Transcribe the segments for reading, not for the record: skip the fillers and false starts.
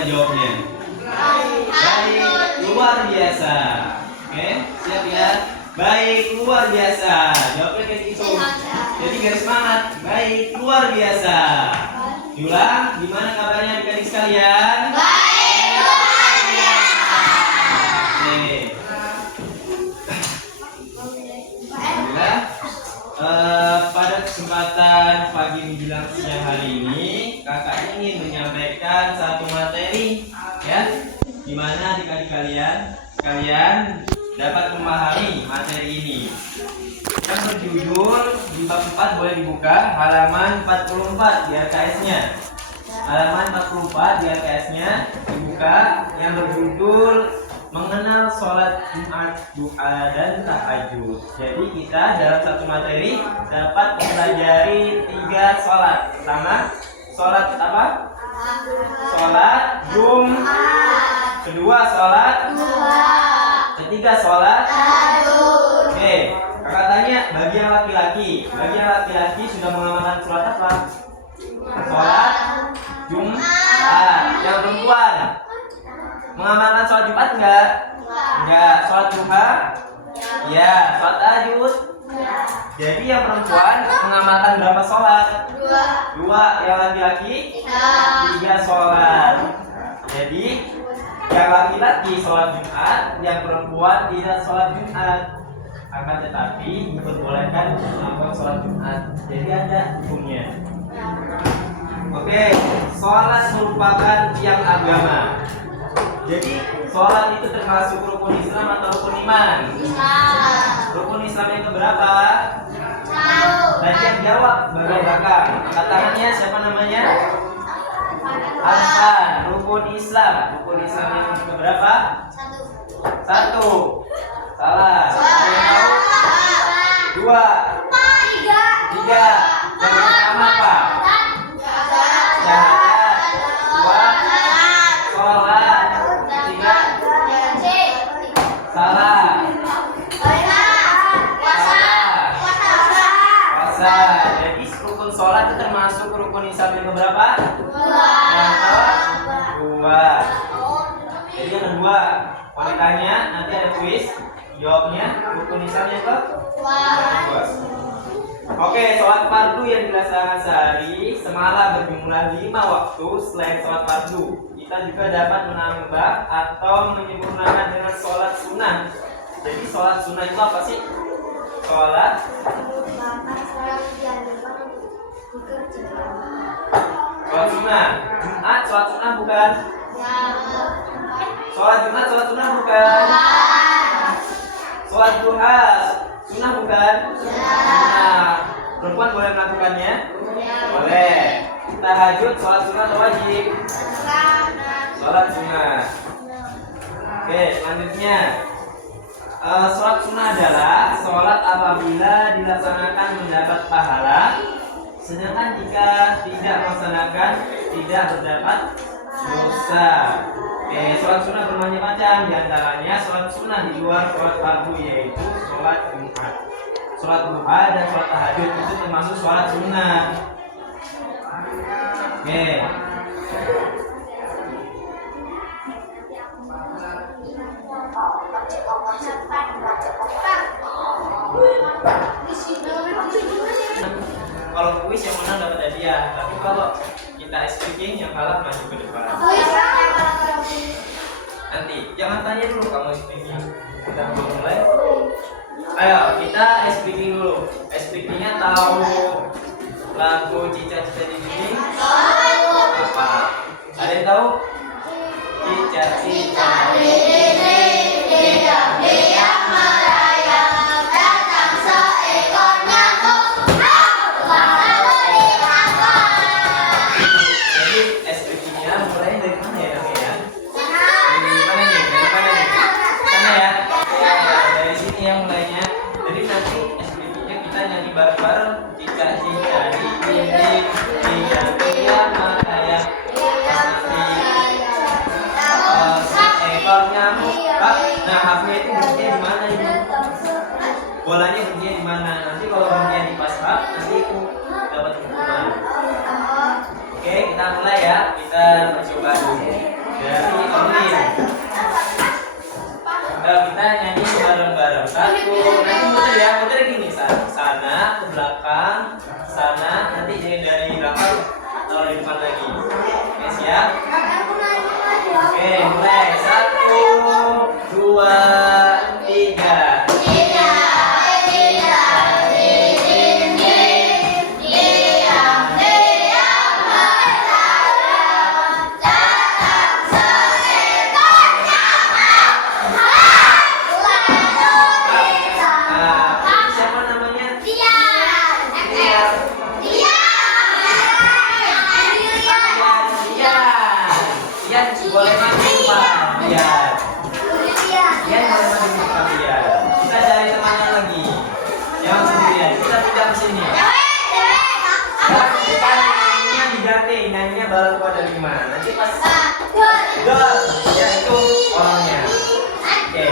Gimana jawabnya? Baik, luar biasa. Oke, siap ya. Baik, luar biasa. Jawabnya kayak gitu. Jadi garis semangat. Baik, luar biasa. Diulang, gimana kabarnya adik-adik sekalian? Baik, luar biasa. Oke. Alhamdulillah. Pada kesempatan pagi menjelang siang hari ini, kakak ingin menyampaikan satu materi, ya, di mana adik-adik kalian dapat memahami materi ini. Yang berjudul di bab 4, boleh dibuka halaman 44 di RKS-nya. Halaman 44 di RKS-nya dibuka, yang berjudul mengenal sholat Jumat, doa dan tahajud. Jadi kita dalam satu materi dapat mempelajari 3 sholat. Pertama, sholat apa? Sholat Jumat. Kedua, sholat Jumat. Ketiga, sholat tahajud. Oke, kakak tanya, bagi yang laki-laki sudah mengamalkan sholat apa? Sholat Jumat. Yang perempuan mengamalkan sholat Jumat enggak? Enggak. Sholat duha? Ya. Sholat tahajud? Jadi yang perempuan mengamalkan berapa sholat? 2. Yang laki-laki? 3 sholat. Jadi yang laki-laki sholat Jumat, yang perempuan tidak sholat Jumat. Akan tetapi diperbolehkan melakukan sholat Jumat. Jadi ada hukumnya. Oke, sholat merupakan tiang agama. Jadi sholat itu termasuk rukun Islam atau rukun iman? Rukun Islam itu berapa? Tadi yang jawab bagian belakang. Angkat tangannya, siapa namanya? Arfan. Rukun Islam yang berapa? 1. Salah. 2. 3. Yang pertama apa? Syahadat. 2. Sholat. 3. Salah. Puasa. Jadi rukun sholat itu termasuk rukun Islam yang keberapa? 2. Jadi yang kedua, kalau ditanya nanti ada kuis, jawabnya rukun Islam yang kedua. Oke, sholat fardu yang dilaksanakan sehari semalam berjumlah 5 waktu. Selain sholat fardu, kita juga dapat menambah atau menyempurnakan dengan sholat sunnah. Jadi sholat sunnah itu apa sih? Sholat sunnah. Jumat sholat sunnah bukan? Sholat Jumat sholat sunnah bukan? Sholat duha sunnah bukan? Nah, perempuan boleh melakukannya? Boleh. Tahajud sholat sunnah atau wajib? Sholat sunnah. Oke, selanjutnya sholat sunnah adalah sholat apabila dilaksanakan mendapat pahala, sedangkan jika tidak melaksanakan tidak mendapat dosa. Oke, sholat sunnah bermacam-macam, diantaranya sholat sunnah di luar sholat fardu, yaitu sholat Jumat, sholat duha dan sholat tahajud itu termasuk sholat sunnah. Oke. Kalau kuis yang menang dapat hadiah, tapi kalau kita speaking yang kalah maju ke depan. Nanti jangan tanya dulu kamu speaking. Kita belum mulai. Ayo kita speaking dulu. Speakingnya tahu lagu Cica-Cica di Dinding? Apa? Ada yang tahu? Cica-Cica di Dinding, diam-diam merayap, datang seekor nyamuk, lalu dimakan. Jadi speakingnya mulai dari mana ya? Dari mana nih? Sana ya? Dari sini ya mulainya. Jadi nanti speakingnya kita nyanyi bareng-bareng. Cica-cica di dinding, diam-diam merayap, seekor nyamuk. Nah, hafnya itu bunyinya di mana ini? Bolanya bunyinya di mana? Nanti kalau bunyinya di pas haf, nanti itu dapat hukuman. Oke, kita mulai ya. Kita coba dulu. dari Omin. Nah, kita nyanyi bareng-bareng. Satu, nanti muter ya, muter gini. Sana ke belakang, sana, nanti nyanyi dari belakang atau dari depan lagi. Oke, siap? Oke, mulai. 1, 2, 3. Siapa namanya? Ian, boleh mandi Pak. Ian boleh mandi Pak Ian. Kita cari temannya lagi. Yang sendirian. Kita pindah ke sini. Kita nyanyinya diganti, nyanyinya baru pada 5. Nanti pas gol, ya itu orangnya. Oke.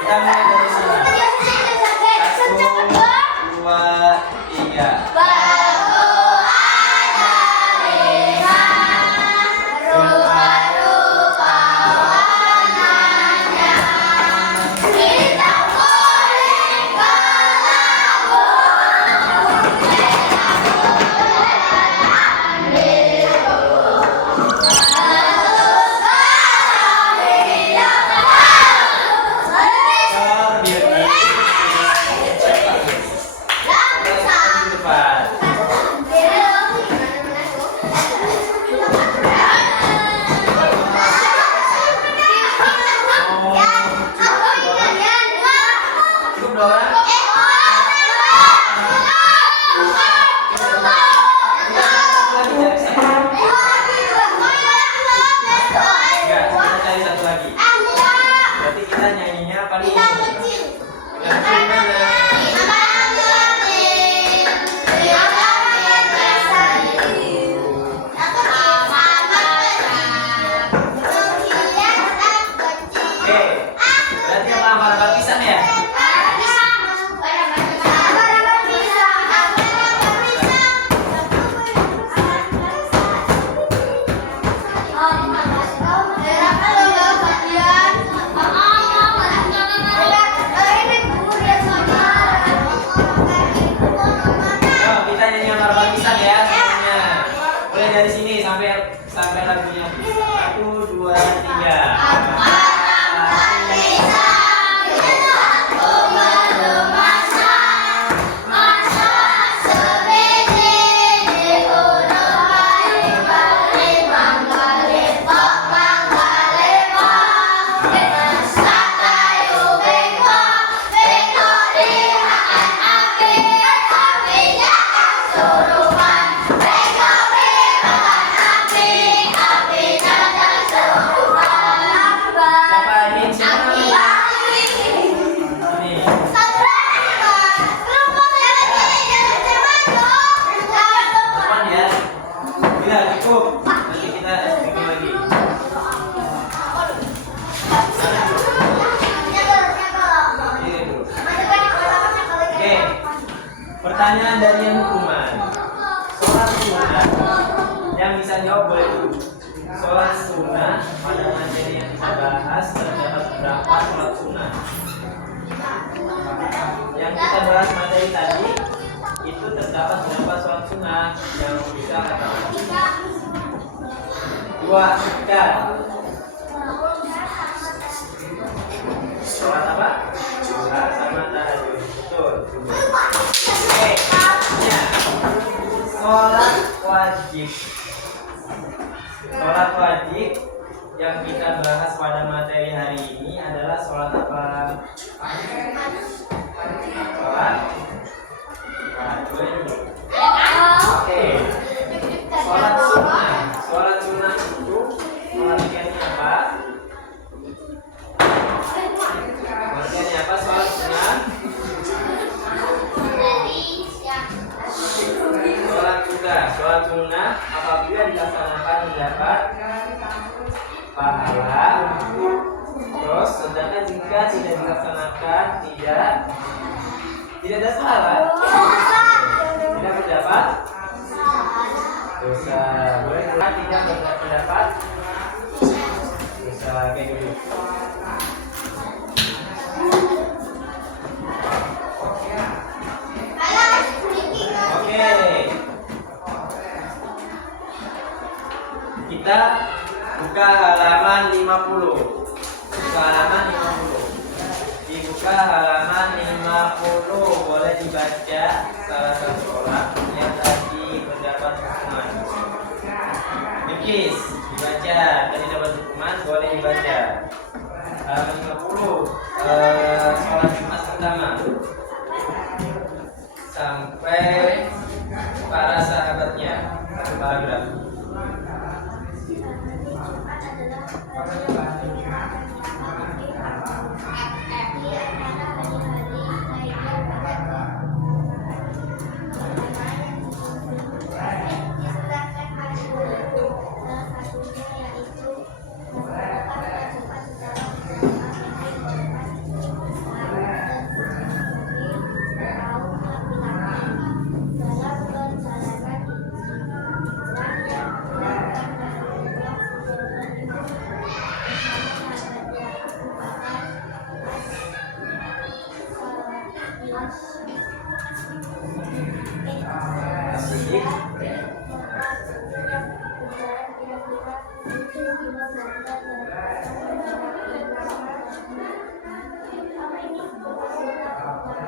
Kita mulai dari sini. 1, 2, 3. Dari sini sampai lagunya 1, 2, 3. Pertanyaan dari yang hukuman. Sholat sunnah. Yang bisa jawab boleh dulu. Sholat sunnah pada materi yang kita bahas terdapat berapa sholat sunnah? Yang kita bahas materi tadi itu terdapat berapa sholat sunnah? Yang bisa katakan 2, 3. Sholat apa? Duha sama tahajud. Betul. Oke, ya. Sholat wajib. Sholat wajib yang kita bahas pada materi hari ini adalah sholat apa? Sholat? Nah, coba dulu. Oke. Sholat sunnah. Sholat sunnah itu pengertiannya apa? Pengertiannya apa sholat sunnah? Sholat sunnah apabila dilaksanakan mendapat pahala. Terus sedangkan jika tidak dilaksanakan tidak ada pahala, tidak mendapat dosa. Boleh tidak berpendapat bisa kayak dulu. Oke, kita buka halaman 50. Buka halaman 50. Dibuka halaman 50, boleh dibaca salah satu orang yang tadi mendapat hukuman. Mikis, dibaca. Tadi dapat hukuman, boleh dibaca. Halaman 50, sholat Jumat pertama. Sampai para sahabatnya. Satu paragraf.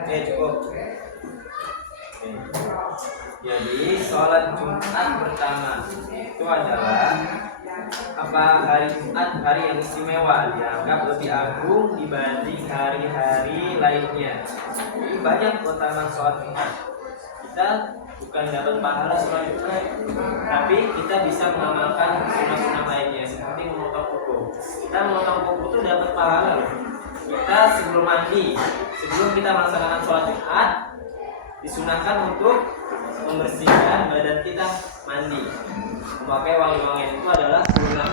Oke, cukup. Oke. Jadi sholat Jumat pertama itu adalah apa, hari Jumat, hari yang istimewa, dianggap lebih agung dibanding hari-hari lainnya. Jadi banyak keutamaan sholat Jumat. Kita bukan dapat pahala sholat Jumat, tapi kita bisa mengamalkan sunnah-sunnah lainnya seperti memotong kuku. Kita memotong kuku itu dapat pahala loh. Kita sebelum mandi, sebelum kita melaksanakan sholat Jumat, disunahkan untuk membersihkan badan kita mandi. Memakai wangi-wangian itu adalah sunnah.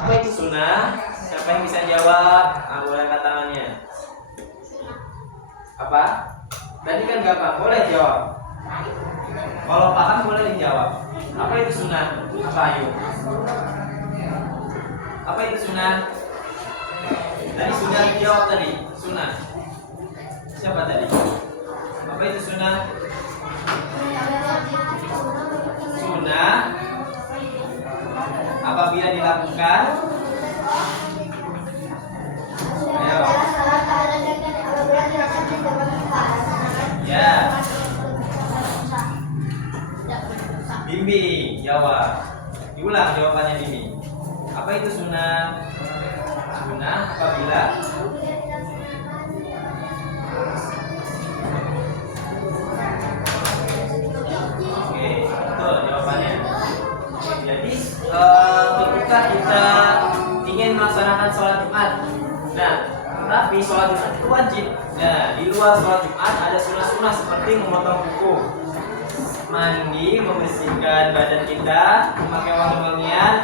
Apa itu sunnah? Siapa yang bisa jawab? Boleh angkat tangannya. Apa? Tadi kan gampang, boleh jawab. Kalau paham boleh dijawab. Apa itu sunnah? Apa ayo? Apa itu sunnah? Tadi sudah dijawab tadi, sunnah. Siapa tadi? Apa itu sunnah? Sunnah apabila dilakukan, ayo. Ya. Bimbing, jawab. Diulang jawabannya Bimbing. Apa itu sunnah? Sunnah apabila betul jawabannya. Jadi ketika kita ingin melaksanakan sholat Jumat, nah tapi sholat Jumat itu wajib. Nah di luar sholat Jumat ada sunnah-sunnah seperti memotong kuku, mandi, membersihkan badan kita, memakai wangi-wangian.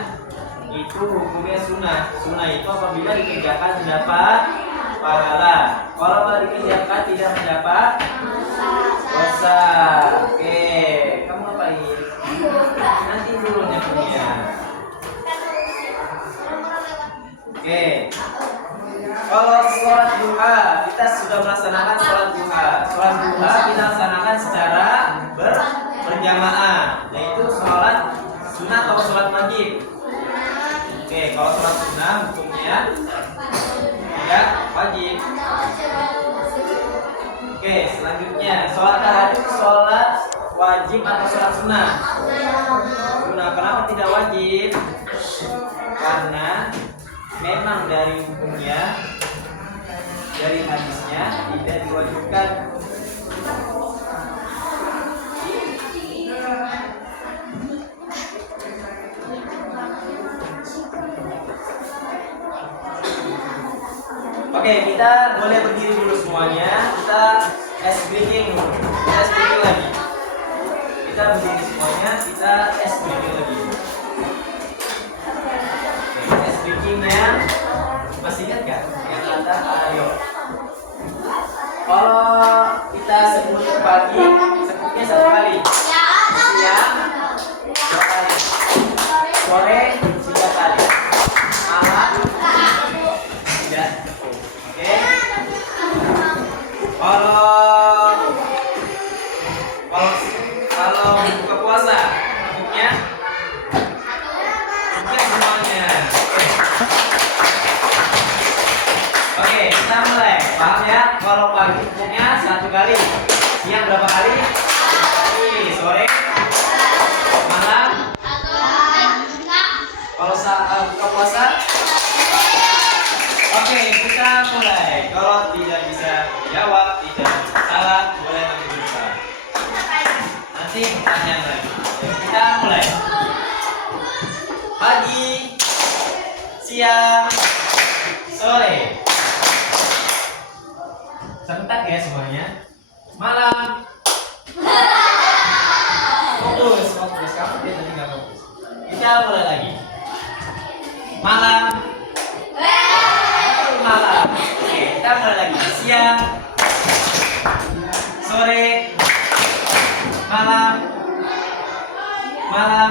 Itu hukumnya sunnah. Sunnah itu apabila dikerjakan mendapat pahala. Kalau tidak dikerjakan tidak mendapat dosa. Oke, kamu ngapain? Nanti dulu nyebutnya. Oke. Kalau sholat duha, kita sudah melaksanakan sholat duha. Sholat duha kita laksanakan secara berjamaah, yaitu sholat sunnah atau sholat wajib. Oke, kalau sholat sunnah hukumnya ya wajib. Oke, selanjutnya sholat tahajud sholat wajib atau sholat sunnah? Sunnah. Kenapa tidak wajib? Karena memang dari hukumnya, dari hadisnya tidak diwajibkan. Oke, kita boleh berdiri dulu semuanya. Kita breathing dulu. Kita breathing lagi. Kita berdiri semuanya. Kita breathing lagi. Oke, breathingnya masih ingat nggak? Yang kata ayo. Kalau kita sebut pagi, sebutnya satu kali. Siang, dua kali. Kalau kalau buka puasa, bentuknya semuanya. Oke, kita mulai. Paham ya? Kalau pagi bentuknya 1 kali, siang berapa kali? Sore, malam. Kalau saat buka puasa, oke, kita mulai. Kalau tidak bisa jawab, tidak salah, boleh nanti berusaha. Nanti pertanyaan lagi. Kita mulai. Pagi, siang, sore. Sebentar ya semuanya. Malam. Fokus. Kamu dia tadi nggak fokus. Kita mulai lagi. Malam. Oke, kita mulai lagi. Siang, sore, malam,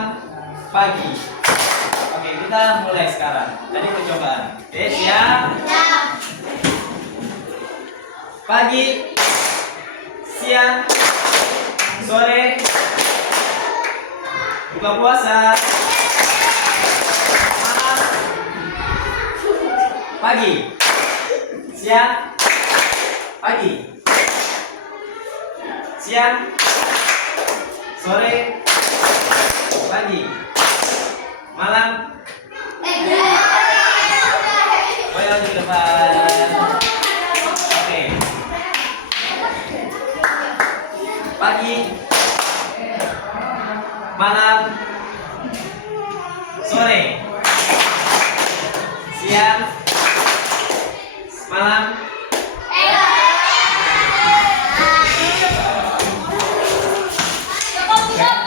pagi. Oke, kita mulai sekarang. Tadi percobaan. Oke, siang, pagi, siang, sore, buka puasa, malam, pagi, siang, pagi, siang, sore, pagi, malam. Boleh lanjut ke depan. Oke. Pagi, malam, sore, siang, malam.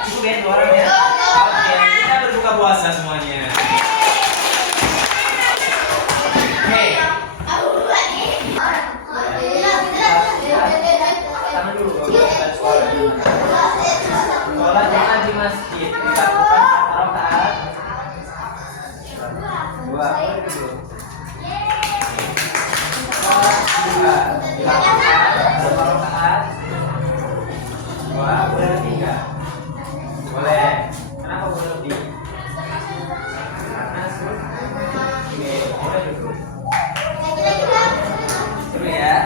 Cukup ya 2 orang ya. Oke, kita berbuka puasa semuanya. Oke. Tangan dulu. Sholat Jumat di masjid dilakukan 4 rakaat. 2. Sholat Jumat dilakukan 4 rakaat. 2. Boleh lebih nggak? Boleh. Kenapa boleh lebih? Karena oke, boleh dulu. Dulu ya.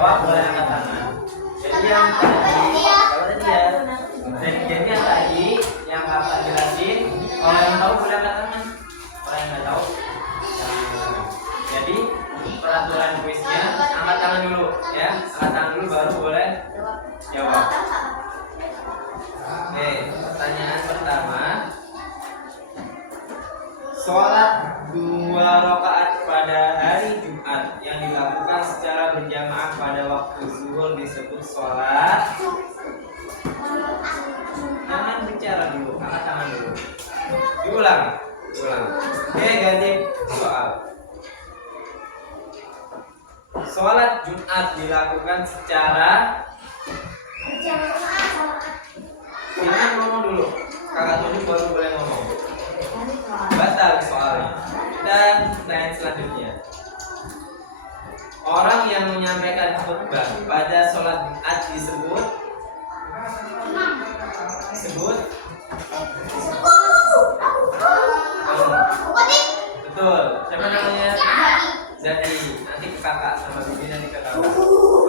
Boleh angkat tangan. Jadi yang tadi, yang tadi yang kakak jelasin, kalau yang tahu boleh angkat tangan. Kalau yang nggak tahu, jadi peraturan kuisnya angkat tangan dulu, ya. Angkat tangan dulu baru boleh jawab. Oke, pertanyaan pertama. Sholat 2 rakaat pada hari Jumat yang dilakukan secara berjamaah pada waktu zuhur disebut sholat. Jangan bicara dulu, angkat tangan dulu. Diulang. Oke, ganti soal. Sholat Jumat dilakukan secara. Jangan ngomong dulu. Kakak tunjuk baru boleh ngomong. Batal soalnya. Dan pertanyaan selanjutnya. Orang yang menyampaikan khutbah pada sholat Jumat disebut. Betul. Siapa namanya? Jadi nanti ke kakak sama bibi nanti ke kamu.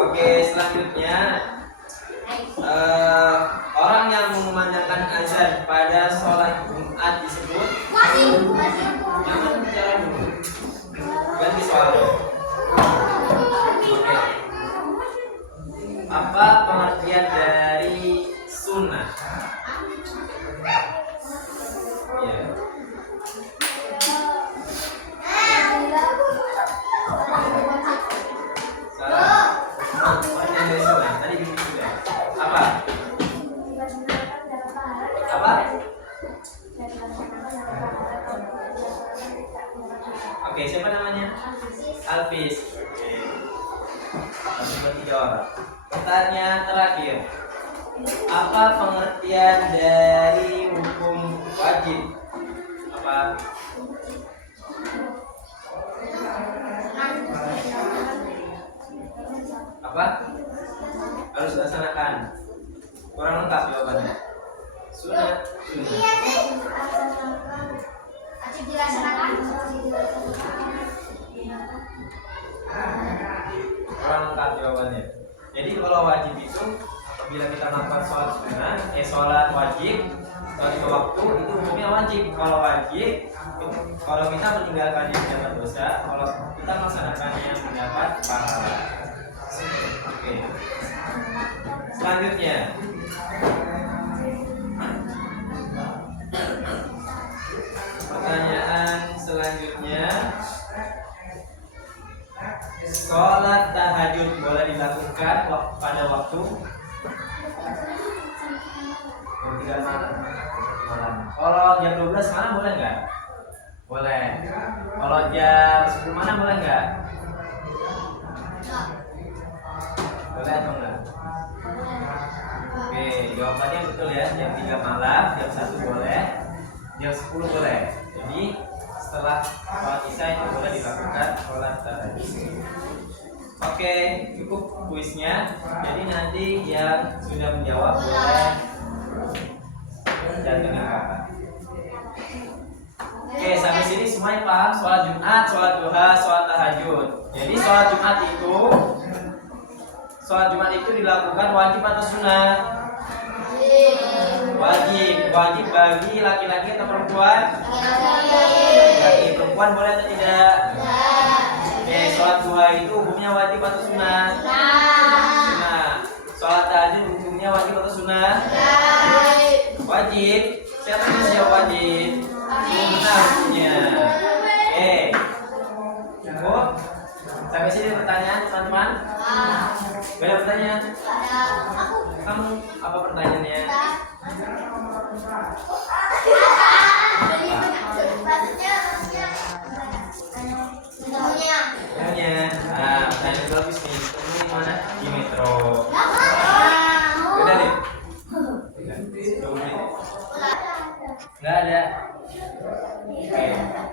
Oke, selanjutnya orang yang mengumandangkan azan pada sholat Jumat disebut. Jangan bicara dulu. Ganti soalnya. Oke. Apa pengertian dari sunnah? Ya. Oke, siapa namanya? Alvis. Oke. Masih berarti jawab. Pertanyaan terakhir. Apa pengertian dari hukum wajib? Apa? Apa? Harus dilaksanakan. Kurang lengkap jawabannya. Sunat. Wajib dilaksanakan. Kurang lengkap jawabannya. Jadi kalau wajib itu apabila kita melakukan sholat sunnah, sholat wajib, sholat lima waktu itu hukumnya wajib. Kalau wajib, kalau kita meninggalkannya mendapat dosa, kalau kita melaksanakannya mendapat pahala. Oke. Selanjutnya, pertanyaan selanjutnya, sholat tahajud boleh dilakukan pada waktu jam 3 malam. Kalau jam 12 malam boleh nggak? Boleh. Kalau jam 10 malam boleh nggak? Boleh atau enggak? Oke, jawabannya betul ya. Jam 3 malam, jam 1 boleh, jam 10 boleh. Jadi setelah sholat isya itu boleh dilakukan sholat tahajud. Oke, cukup kuisnya. Jadi nanti yang sudah menjawab boleh datangin kakak. Oke, sampai sini semuanya paham sholat Jumat, sholat duha, sholat tahajud. Jadi sholat Jumat itu dilakukan wajib atau sunat? Wajib. Wajib bagi laki-laki atau perempuan? Bagi perempuan boleh atau tidak? Oke, sholat duha itu hukumnya wajib atau sunat? Sunat. Sholat tahajud hukumnya wajib atau sunat? Wajib. Siapa yang siap wajib? Benar hukumnya. Oke. Cukup. Sampai sini pertanyaan teman-teman. Banyak pertanyaan? Kamu apa pertanyaannya? Pertanyaannya, pertanyaan bagus nih. Kamu di mana? Di Metro. Udah deh. Nggak ada. Oke,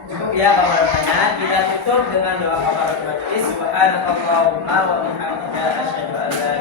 cukup ya kalau ada pertanyaan. Kita tutup dengan doa kafaratul majlis. Subhanakallahumma wa bihamdika asyhadu an la